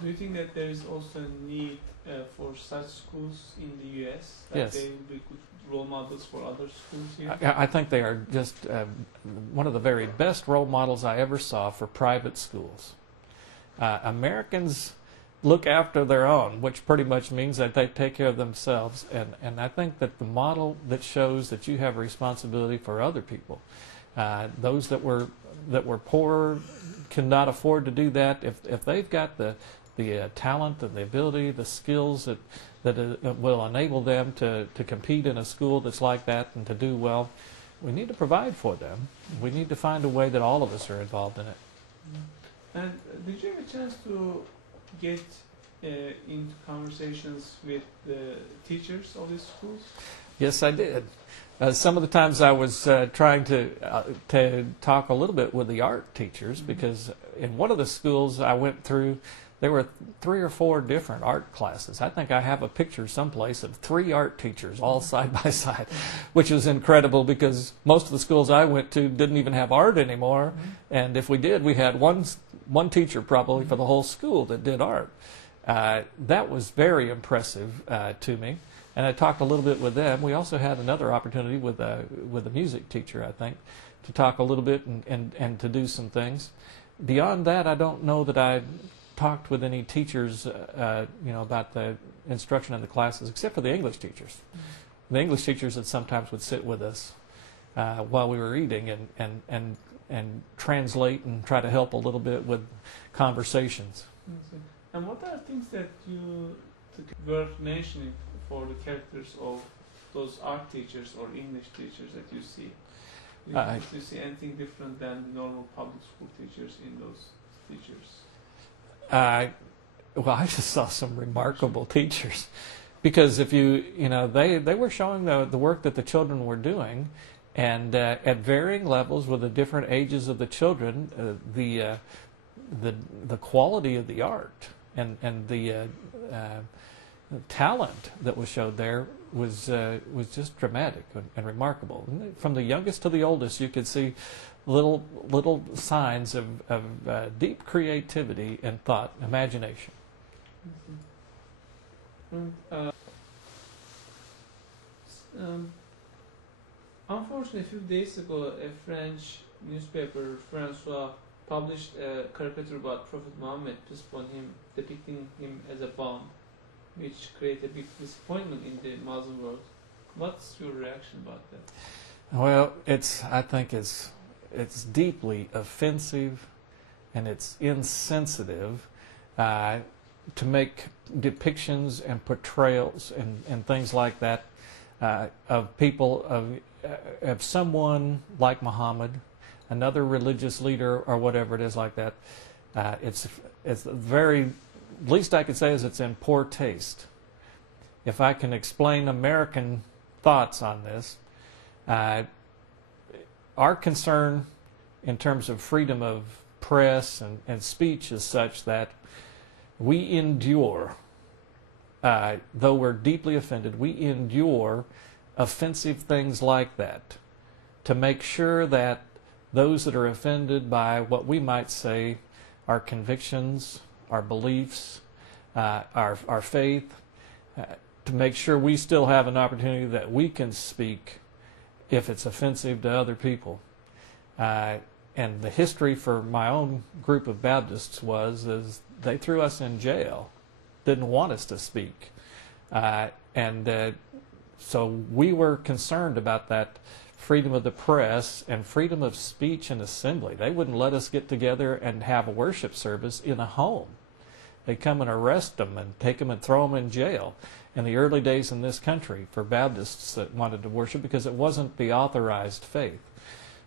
Do you think that there is also a need for such schools in the U.S.? That Yes. they will be good role models for other schools here? I think they are just one of the very best role models I ever saw for private schools. Americans look after their own, which pretty much means that they take care of themselves. And I think that the model that shows that you have a responsibility for other people, those that were poor cannot afford to do that. If they've got the talent and the ability, the skills that will enable them to compete in a school that's like that and to do well, we need to provide for them. We need to find a way that all of us are involved in it. And did you have a chance to get into conversations with the teachers of these schools? Yes, I did. Some of the times I was trying to talk a little bit with the art teachers, because in one of the schools I went through, there were 3 or 4 different art classes. I think I have a picture someplace of 3 art teachers all side by side, which was incredible because most of the schools I went to didn't even have art anymore. And if we did, we had one teacher probably for the whole school that did art. That was very impressive to me. And I talked a little bit with them. We also had another opportunity with a music teacher, I think, to talk a little bit and to do some things. Beyond that, I don't know that I talked with any teachers, about the instruction in the classes, except for the English teachers. The English teachers that sometimes would sit with us while we were eating and translate and try to help a little bit with conversations. And what are things that you were mentioning for the characters of those art teachers or English teachers that you see? Do you see anything different than normal public school teachers in those teachers? Well, I just saw some remarkable teachers, because if they were showing the work that the children were doing, and at varying levels with the different ages of the children, the quality of the art and the talent that was showed there was just dramatic and remarkable. From the youngest to the oldest, you could see little signs of deep creativity and thought, imagination. Unfortunately, a few days ago, a French newspaper, François, published a caricature about Prophet Muhammad, peace upon him, depicting him as a bomb, which created a big disappointment in the Muslim world. What's your reaction about that? Well, I think it's deeply offensive, and it's insensitive to make depictions and portrayals and things like that of people, of someone like Muhammad, another religious leader or whatever it is like that. It's the very least I could say is it's in poor taste. If I can explain American thoughts on this, our concern in terms of freedom of press and speech is such that we endure, though we're deeply offended, we endure offensive things like that to make sure that those that are offended by what we might say our convictions, our beliefs, our faith, to make sure we still have an opportunity that we can speak if it's offensive to other people. And the history for my own group of Baptists is they threw us in jail, didn't want us to speak. So we were concerned about that freedom of the press and freedom of speech and assembly. They wouldn't let us get together and have a worship service in a home. They'd come and arrest them and take them and throw them in jail in the early days in this country for Baptists that wanted to worship, because it wasn't the authorized faith.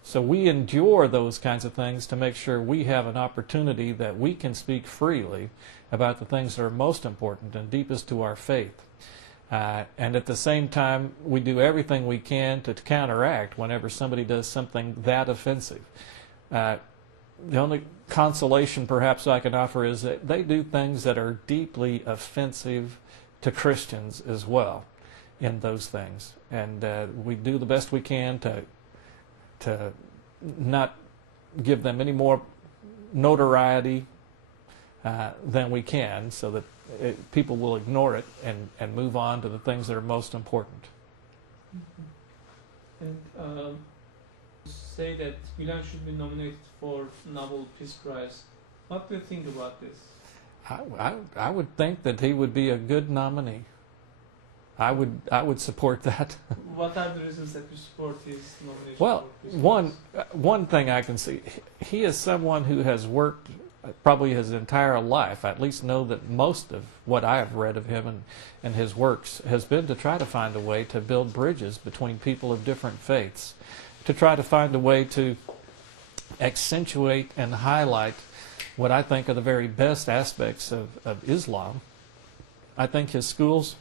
So we endure those kinds of things to make sure we have an opportunity that we can speak freely about the things that are most important and deepest to our faith. And at the same time, we do everything we can to counteract whenever somebody does something that offensive. The only consolation perhaps I can offer is that they do things that are deeply offensive to Christians as well in those things. And we do the best we can to not give them any more notoriety, then we can, so that people will ignore it and move on to the things that are most important. And say that Gulen should be nominated for Nobel Peace Prize. What do you think about this? I would think that he would be a good nominee. I would support that. What are the reasons that you support his nomination? Well, for Peace Prize? one thing I can see, he is someone who has worked probably his entire life. I at least know that most of what I have read of him and his works has been to try to find a way to build bridges between people of different faiths, to try to find a way to accentuate and highlight what I think are the very best aspects of Islam. I think his schools,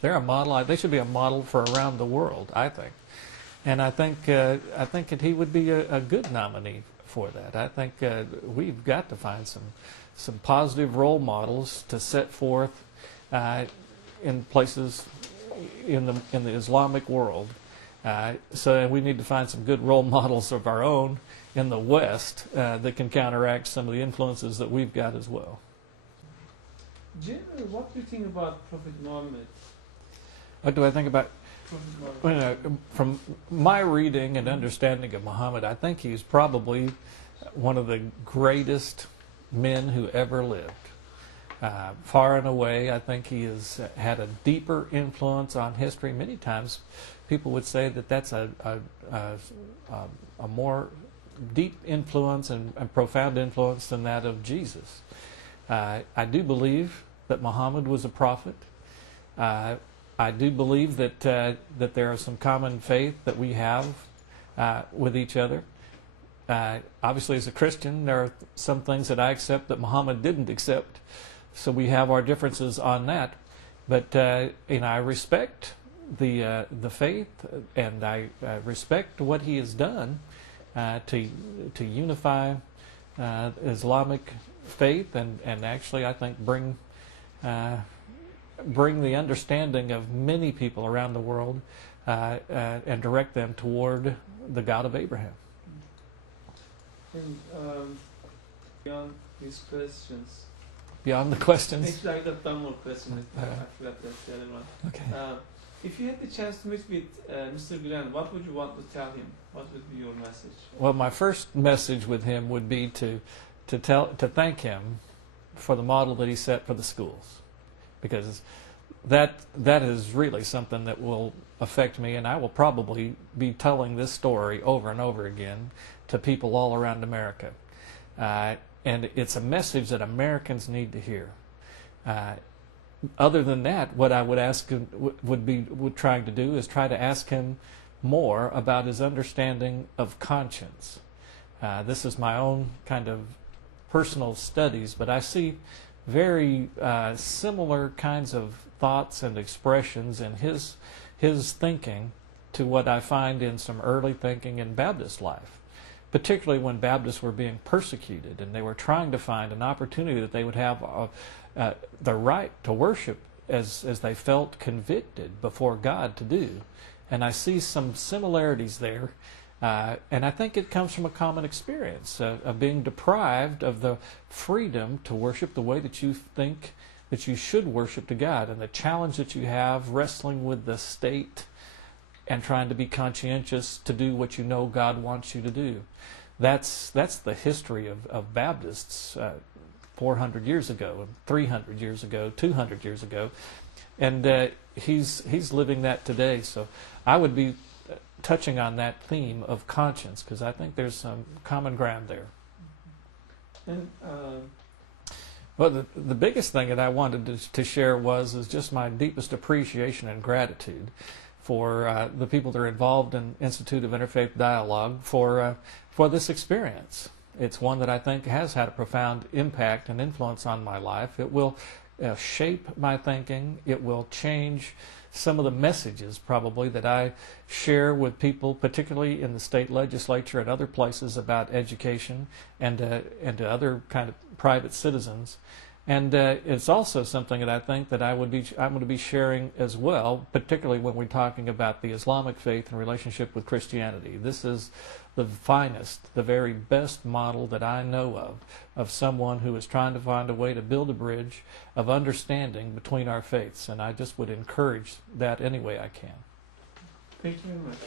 they're a model. They should be a model for around the world, I think. And I think that he would be a good nominee for that. I think we've got to find some positive role models to set forth in places in the Islamic world. So we need to find some good role models of our own in the West that can counteract some of the influences that we've got as well. Generally, what do you think about Prophet Muhammad? What do I think about? Muhammad? From my reading and understanding of Muhammad, I think he's probably one of the greatest men who ever lived. Far and away, I think he has had a deeper influence on history. Many times, people would say that that's a more deep influence and profound influence than that of Jesus. I do believe that Muhammad was a prophet. I do believe that there are some common faith that we have with each other. Obviously, as a Christian, there are some things that I accept that Muhammad didn't accept, so we have our differences on that. But I respect the faith, and I respect what he has done to unify Islamic faith, and actually, I think bring the understanding of many people around the world and direct them toward the God of Abraham. And beyond these questions. Beyond the questions? Actually, I got one more question. I forgot the other one. Okay. If you had the chance to meet with Mr. Gulen, what would you want to tell him? What would be your message? Well, my first message with him would be to thank him for the model that he set for the schools, because that is really something that will affect me, and I will probably be telling this story over and over again to people all around America. And it's a message that Americans need to hear. Other than that, what I would ask him, would trying to do is try to ask him more about his understanding of conscience. This is my own kind of personal studies, but I see very similar kinds of thoughts and expressions in his thinking to what I find in some early thinking in Baptist life, particularly when Baptists were being persecuted and they were trying to find an opportunity that they would have the right to worship as they felt convicted before God to do. And I see some similarities there. And I think it comes from a common experience of being deprived of the freedom to worship the way that you think that you should worship to God, and the challenge that you have wrestling with the state and trying to be conscientious to do what you know God wants you to do. That's the history of Baptists 400 years ago, and 300 years ago, 200 years ago, and he's living that today. So I would be touching on that theme of conscience, because I think there's some common ground there. And well, the biggest thing that I wanted to share is just my deepest appreciation and gratitude for the people that are involved in Institute of Interfaith Dialogue for this experience. It's one that I think has had a profound impact and influence on my life. It will shape my thinking. It will change some of the messages probably that I share with people, particularly in the state legislature and other places, about education and to other kind of private citizens. And it's also something that I think that I'm going to be sharing as well, particularly when we're talking about the Islamic faith in relationship with Christianity. This is the finest, the very best model that I know of someone who is trying to find a way to build a bridge of understanding between our faiths. And I just would encourage that any way I can. Thank you very much.